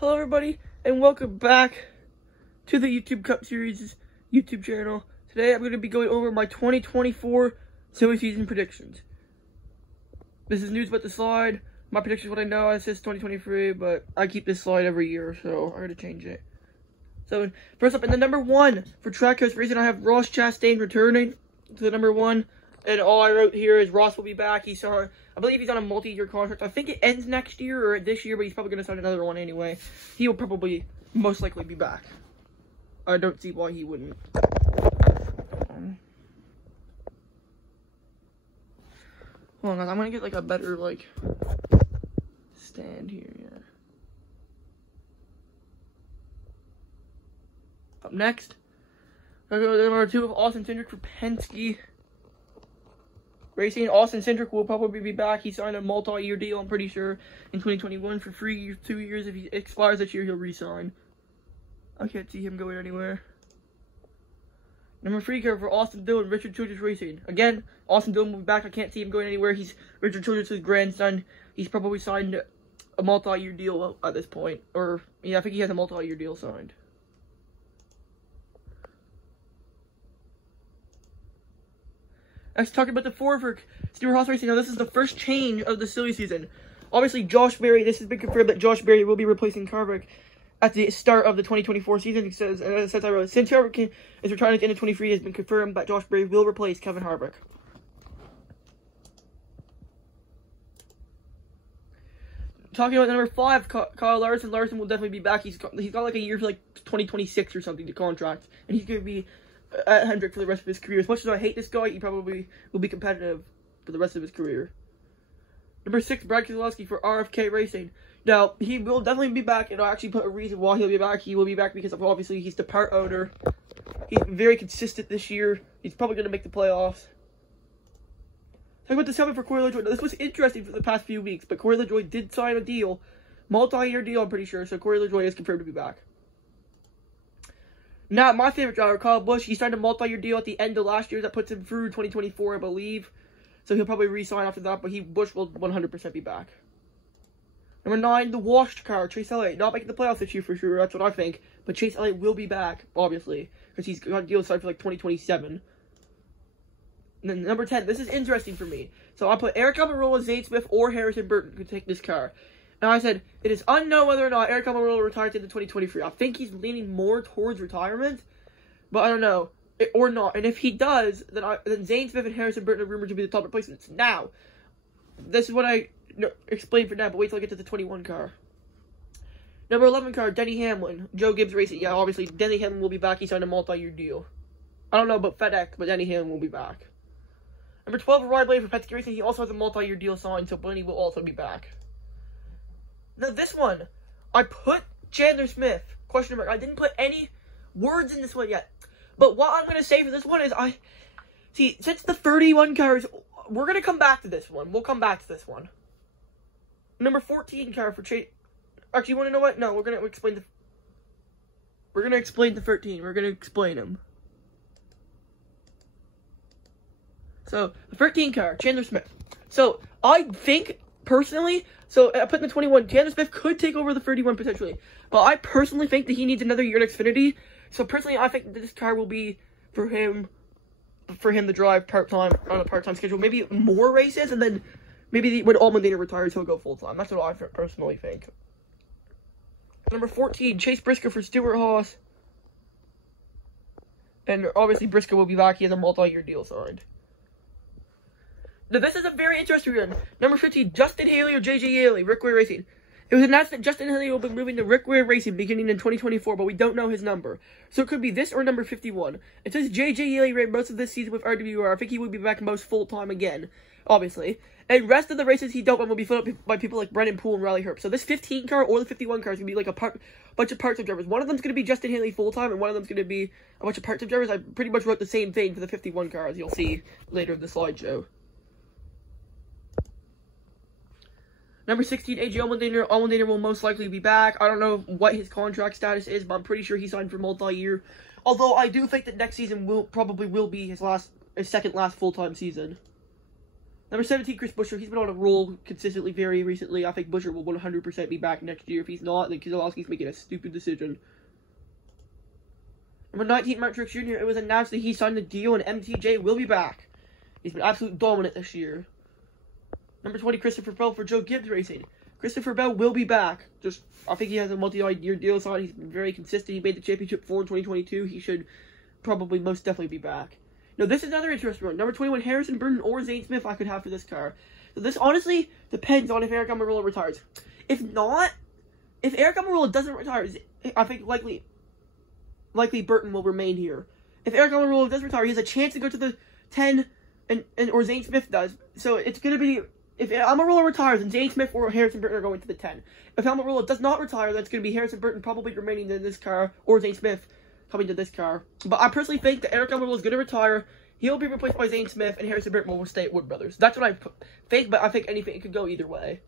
Hello everybody, and welcome back to the YouTube Cup Series YouTube channel. Today I'm going to be going over my 2024 silly season predictions. This is news about the slide. My predictions, what I know, it says 2023, but I keep this slide every year, so I'm going to change it. So, first up, in the number 1 for track coast racing, I have Ross Chastain returning to the number 1. And all I wrote here is Ross will be back. I believe he's on a multi-year contract. I think it ends next year or this year, but he's probably going to sign another one anyway. He will probably, most likely, be back. I don't see why he wouldn't. Hold on, I'm going to get, like, a better, like, stand here, yeah. Up next, I'm going to go to number 2 of Austin Cindric for Penske Racing. Austin Cindric will probably be back. He signed a multi-year deal, I'm pretty sure, in 2021 for 2 years. If he expires this year, he'll re-sign. I can't see him going anywhere. Number 3 car for Austin Dillon, Richard Childress Racing. Again, Austin Dillon will be back. I can't see him going anywhere. He's Richard Childress' grandson. He's probably signed a multi-year deal at this point. Or, yeah, I think he has a multi-year deal signed. Next, talking about the 4 for Stewart-Haas Racing. Now, this is the first change of the silly season. Obviously, Josh Berry, this has been confirmed that Josh Berry will be replacing Harvick at the start of the 2024 season. It says, since Harvick is retiring at the end of 23, it has been confirmed that Josh Berry will replace Kevin Harvick. Talking about number 5, Kyle Larson. Larson will definitely be back. He's got like a year for like 2026 or something to contract, and he's going to be at Hendrick for the rest of his career. As much as I hate this guy, he probably will be competitive for the rest of his career. Number 6, Brad Keselowski for RFK Racing. Now, he will definitely be back, and I'll actually put a reason why he'll be back. He will be back because obviously he's the part owner. He's very consistent this year. He's probably going to make the playoffs. Talking about the 7 for Corey LaJoie. Now, this was interesting for the past few weeks, but Corey LaJoie did sign a deal, multi-year deal, I'm pretty sure, so Corey LaJoie is confirmed to be back. Now, my favorite driver, Kyle Busch, he signed a multi-year deal at the end of last year that puts him through 2024, I believe. So he'll probably re-sign after that, but Busch will 100% be back. Number 9, the washed car, Chase Elliott. Not making the playoffs this year for sure, that's what I think. But Chase Elliott will be back, obviously, because he's got a deal signed for like 2027. And then number 10, this is interesting for me. So I put Eric Almirola, Zane Smith, or Harrison Burton could take this car. And I said, it is unknown whether or not Eric Almirola retires in the 2023. I think he's leaning more towards retirement, but I don't know. Or not. And if he does, then Zane Smith and Harrison Burton are rumored to be the top replacements. Now, this is what I explained for now, but wait till I get to the 21 car. Number 11 car, Denny Hamlin, Joe Gibbs Racing. Yeah, obviously, Denny Hamlin will be back. He signed a multi-year deal. I don't know about FedEx, but Denny Hamlin will be back. Number 12, Ryan Blaney for Penske Racing. He also has a multi-year deal signed, so Blaney will also be back. Now, this one, I put Chandler Smith, question mark. I didn't put any words in this one yet. But what I'm going to say for this one is, since the 31 cars, we're going to come back to this one. We'll come back to this one. Number 14 car for Chase. Actually, you want to know what? No, we're going to explain the 13. We're going to explain him. So, the 13 car, Chandler Smith. So, I think, personally, so I put in the 21, Chandler Smith could take over the 31 potentially. But I personally think that he needs another year at Xfinity. So, personally, I think that this car will be for him to drive part-time, on a part-time schedule. Maybe more races, and then maybe when Allmendinger retires, he'll go full-time. That's what I personally think. Number 14, Chase Briscoe for Stewart-Haas. And obviously, Briscoe will be back. He has a multi-year deal signed. Now, this is a very interesting one. Number 15, Justin Haley or JJ Haley, Rick Ware Racing. It was announced that Justin Haley will be moving to Rick Ware Racing beginning in 2024, but we don't know his number. So it could be this or number 51. It says JJ Haley ran most of this season with RWR. I think he would be back most full-time again, obviously. And rest of the races he don't run will be filled up by people like Brennan Poole and Riley Herbst. So this 15 car or the 51 car is going to be like a bunch of part-time drivers. One of them's going to be Justin Haley full-time, and one of them's going to be a bunch of part-time drivers. I pretty much wrote the same thing for the 51 car, as you'll see later in the slideshow. Number 16, AJ Allmendinger. Allmendinger will most likely be back. I don't know what his contract status is, but I'm pretty sure he signed for multi-year. Although I do think that next season will be his second last full-time season. Number 17, Chris Buescher. He's been on a roll consistently very recently. I think Buescher will 100% be back next year. If he's not, then Keselowski's making a stupid decision. Number 19, Mark Truex Jr. It was announced that he signed the deal and MTJ will be back. He's been absolutely dominant this year. Number 20, Christopher Bell for Joe Gibbs Racing. Christopher Bell will be back. I think he has a multi-year deal signed. He's been very consistent. He made the championship 4 in 2022. He should probably most definitely be back. Now, this is another interesting one. Number 21, Harrison Burton or Zane Smith I could have for this car. So this honestly depends on if Aric Almirola retires. If not, if Aric Almirola doesn't retire, I think likely Burton will remain here. If Aric Almirola does retire, he has a chance to go to the 10, or Zane Smith does. So it's going to be, if Almirola retires, then Zane Smith or Harrison Burton are going to the 10. If Almirola does not retire, then it's going to be Harrison Burton probably remaining in this car, or Zane Smith coming to this car. But I personally think that Aric Almirola is going to retire. He'll be replaced by Zane Smith, and Harrison Burton will stay at Wood Brothers. That's what I think, but I think anything could go either way.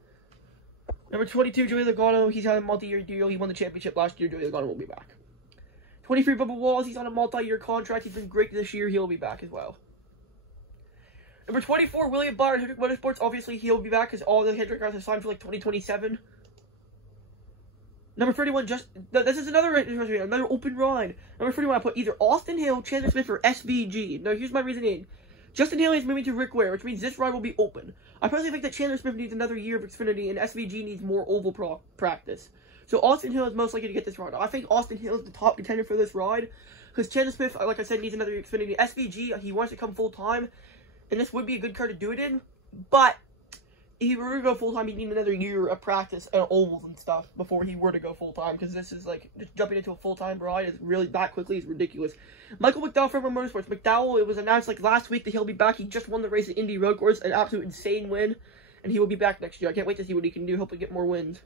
Number 22, Joey Logano. He's on a multi-year deal. He won the championship last year. Joey Logano will be back. 23, Bubba Wallace. He's on a multi-year contract. He's been great this year. He'll be back as well. Number 24, William Byron, Hendrick Motorsports. Obviously, he'll be back because all the Hendrick cars are signed for like 2027. Number 31, this is another open ride. Number 31, I put either Austin Hill, Chandler Smith, or SVG. Now, here's my reasoning. Justin Haley is moving to Rick Ware, which means this ride will be open. I personally think that Chandler Smith needs another year of Xfinity, and SVG needs more oval practice. So Austin Hill is most likely to get this ride. I think Austin Hill is the top contender for this ride, because Chandler Smith, like I said, needs another Xfinity. SVG, he wants to come full-time, and this would be a good car to do it in, but if he were to go full-time, he'd need another year of practice and ovals and stuff before he were to go full-time, because this is like, just jumping into a full-time ride is really that quickly is ridiculous. Michael McDowell from Motorsports. McDowell, it was announced like last week that he'll be back. He just won the race at Indy Road Course, an absolute insane win, and he will be back next year. I can't wait to see what he can do, hopefully get more wins.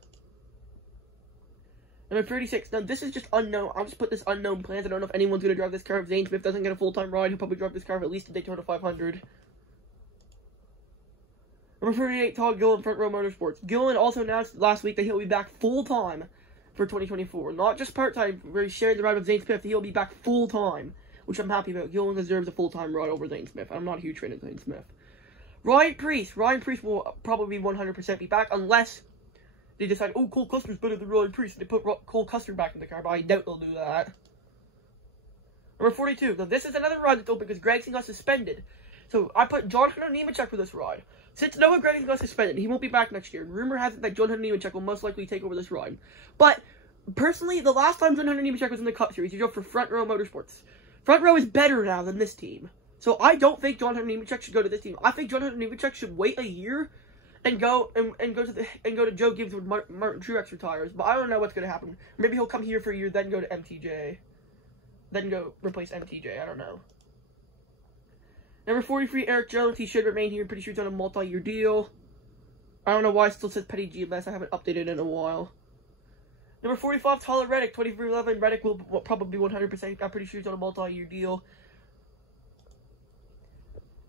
Number 36. Now, this is just unknown. I'll just put this unknown plans. I don't know if anyone's going to drive this car. If Zane Smith doesn't get a full-time ride, he'll probably drive this car for at least a Daytona 500. Number 38, Todd Gillen, Front Row Motorsports. Gillen also announced last week that he'll be back full-time for 2024. Not just part-time, where he's sharing the ride with Zane Smith. He'll be back full-time, which I'm happy about. Gillen deserves a full-time ride over Zane Smith. I'm not a huge fan of Zane Smith. Ryan Preece. Ryan Preece will probably 100% be back, unless they decide, oh, Cole Custer's better than Ryan Preece, and they put Cole Custer back in the car, but I doubt they'll do that. Number 42. Now, this is another ride that's open because Gragson got suspended. So, I put John Hunter Nemechek for this ride. Since Noah Gragson got suspended, he won't be back next year. Rumor has it that John Hunter Nemechek will most likely take over this ride. But, personally, the last time John Hunter Nemechek was in the Cup Series, he drove for Front Row Motorsports. Front Row is better now than this team. So, I don't think John Hunter Nemechek should go to this team. I think John Hunter Nemechek should wait a year and go to Joe Gibbs when Martin Truex retires. But I don't know what's going to happen. Maybe he'll come here for a year, then go to MTJ. Then go replace MTJ. I don't know. Number 43, Eric Jones. He should remain here. Pretty sure he's on a multi-year deal. I don't know why it still says Petty GMS. I haven't updated in a while. Number 45, Tyler Reddick. 2311. Reddick will probably 100%. I'm pretty sure he's on a multi-year deal.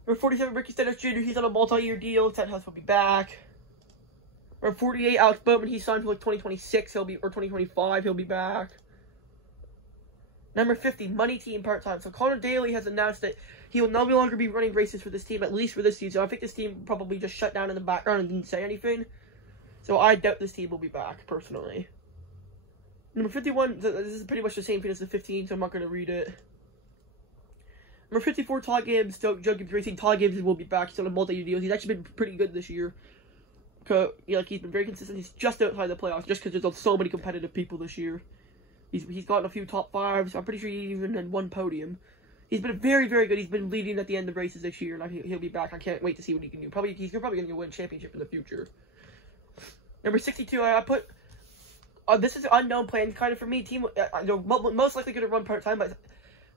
Number 47, Ricky Stenhouse Jr. He's on a multi-year deal. Stenhouse will be back. Number 48, Alex Bowman. He signed for like 2026. Or 2025. He'll be back. Number 50, Money Team part-time. So Connor Daly has announced that he will no longer be running races for this team, at least for this season. I think this team probably just shut down in the background and didn't say anything. So I doubt this team will be back, personally. Number 51, this is pretty much the same thing as the 15, so I'm not going to read it. Number 54, Todd Gibbs, Joe Gibbs Racing. Todd Gibbs will be back. He's on a multi-year deal. He's actually been pretty good this year. He's been very consistent. He's just outside the playoffs, just because there's so many competitive people this year. He's gotten a few top fives. I'm pretty sure he even had one podium. He's been very, very good. He's been leading at the end of races this year, and he'll be back. I can't wait to see what he can do. He's probably going to win a championship in the future. Number 62, I put... this is an unknown plan, kind of, for me. Team, most likely going to run part-time, but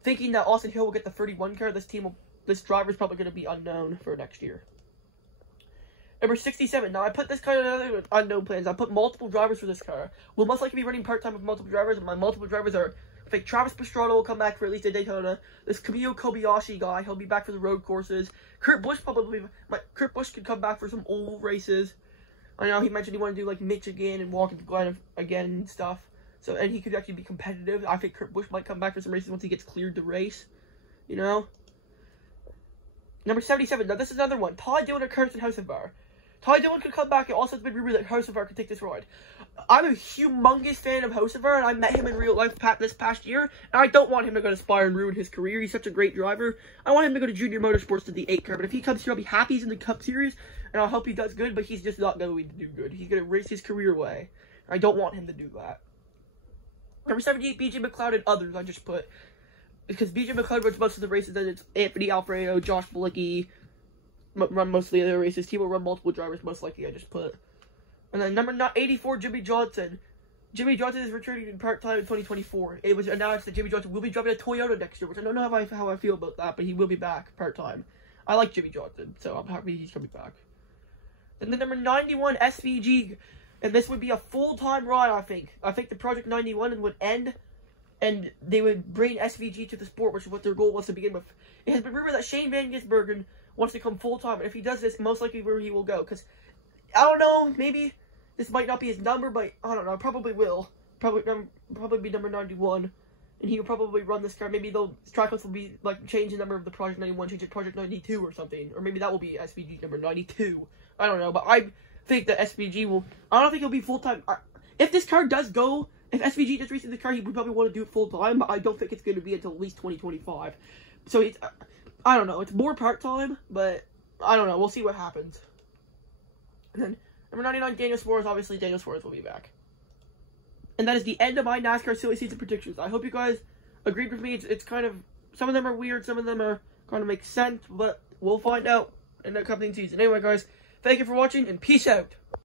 thinking that Austin Hill will get the 31 car, this driver's probably going to be unknown for next year. Number 67. Now, I put this kind of other unknown plans. I put multiple drivers for this car. We'll most likely be running part-time with multiple drivers, and my multiple drivers are... I think Travis Pastrana will come back for at least a Daytona. This Kamio Kobayashi guy, he'll be back for the road courses. Kurt Busch Kurt Busch could come back for some oval races. I know he mentioned he wanted to do like Michigan and Watkins Glen again and stuff. So, and he could actually be competitive. I think Kurt Busch might come back for some races once he gets cleared to race. You know? Number 77. Now, this is another one. Todd Dillon or Kirsten Housenbar. Todd Dillon could come back. It also has been rumored that Housenbar could take this ride. I'm a humongous fan of Housenbar, and I met him in real life this past year, and I don't want him to go to Spire and ruin his career. He's such a great driver. I want him to go to Junior Motorsports to the 8 car, but if he comes here, I'll be happy he's in the Cup Series, and I'll hope he does good, but he's just not going to do good. He's going to race his career away. I don't want him to do that. Number 78, BJ McLeod and others, I just put. Because BJ McLeod runs most of the races, and it's Anthony Alfredo, Josh Bilicki, run most of the other races. He will run multiple drivers, most likely, I just put. And then number 84, Jimmy Johnson. Jimmy Johnson is returning in part-time in 2024. It was announced that Jimmy Johnson will be driving a Toyota next year, which I don't know how I feel about that, but he will be back part-time. I like Jimmy Johnson, so I'm happy he's coming back. Then the number 91, SVG. And this would be a full-time ride, I think. I think the Project 91 would end, and they would bring SVG to the sport, which is what their goal was to begin with. It has been rumored that Shane Van Gisbergen wants to come full-time, and if he does this, most likely where he will go. Because, I don't know, maybe this might not be his number, but I don't know, probably will. Probably be number 91. And he will probably run this car. Maybe they'll, Trackhouse will be, like, change the number of the Project 91, change it to Project 92 or something. Or maybe that will be SVG number 92. I don't know, but I think that SVG will, I don't think he'll be full-time. If this car does go, if SVG does race in the car, he would probably want to do it full-time, but I don't think it's going to be until at least 2025. So it's, I don't know, it's more part-time, but I don't know, we'll see what happens. And then, number 99, Daniel Suarez. Obviously, Daniel Suarez will be back. And that is the end of my NASCAR silly season predictions. I hope you guys agreed with me. It's kind of, some of them are weird, some of them are kind of make sense, but we'll find out in the coming season. Anyway, guys, thank you for watching, and peace out.